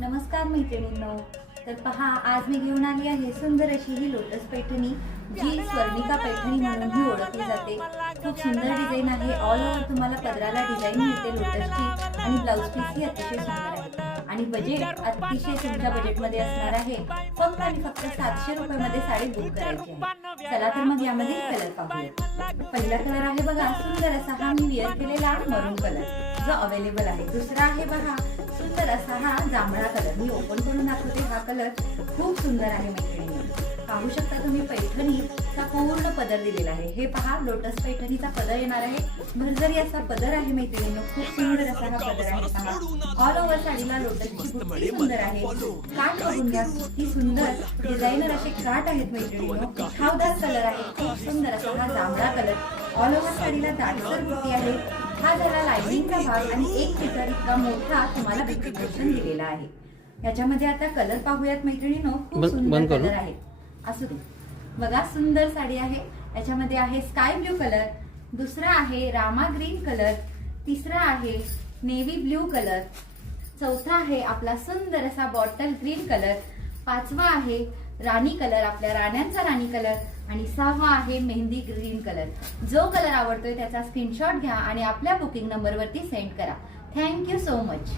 नमस्कार मैत्रिणींनो, तर पहा आज मी घेऊन आली आहे सुंदर अशी ही लोटस पैठणी, जी स्वर्णिका पैठणी म्हणूनही ओळखली जाते। खूप सुंदर डिझाइन आहे। ऑल ओव्हर तुम्हाला पदराला डिझाइन मिळते लोटसची आणि ब्लाउज पीस ही अतिशय सुंदर आहे आणि बजेट अतिशय तुमच्या बजेटमध्ये असणार आहे। फक्त आणि फक्त 700 रुपयामध्ये साडी बुक करायची आहे। चला तर मग यामध्ये कलर पाहूया। पहिला कलर आहे बघा सुंदर असा हा मी वेअर केलेला मरून कलर जो अवेलेबल आहे। दुसरा आहे बघा सुंदर असा हा जांभळा कलर, मी ओपन करून दाखवते। हा कलर खूप सुंदर आहे मैत्रिणींनो, पाहू शकता तुम्ही पैठणीचा पूर्ण पदर दिलेला आहे। हे पहा लोटस पैठणीचा पदर येणार आहे, भरजरी असा पदर आहे मैत्रिणींनो, खूप सुंदर असा हा पदर आहे। पहा ऑल ओव्हर साडीला लोटसची बुट्टी सुंदर आहे। काठ बघून घ्या किती सुंदर डिझायनर असे काठ आहेत मैत्रिणींनो, उठावदार कलर आहे। खूप सुंदर असा हा जांभळा कलर, ऑल ओव्हर साडीला दाटसर बुट्टी आहे। हा झाला लाइनिंगचा भाग आणि 1 मीटर इतका मोठा तुम्हाला डिस्ट्रीब्युशन दिलेला आहे। याच्यामध्ये आता कलर पाहूयात मैत्रिणींनो, खूप सुंदर कलर आहे। असू दे बघा सुंदर साडी आहे। याच्यामध्ये आहे स्काय ब्लू कलर, दुसरा आहे रामा ग्रीन कलर, तिसरा आहे नेव्ही ब्लू कलर, चौथा आहे आपला सुंदर असा बॉटल ग्रीन कलर, पाचवा आहे राणी कलर, आपल्या राण्यांचा राणी कलर आणि सहावा आहे मेहंदी ग्रीन कलर। जो कलर आवडतोय त्याचा स्क्रीनशॉट घ्या आणि आपल्या बुकिंग नंबरवरती सेंड करा। Thank you so much.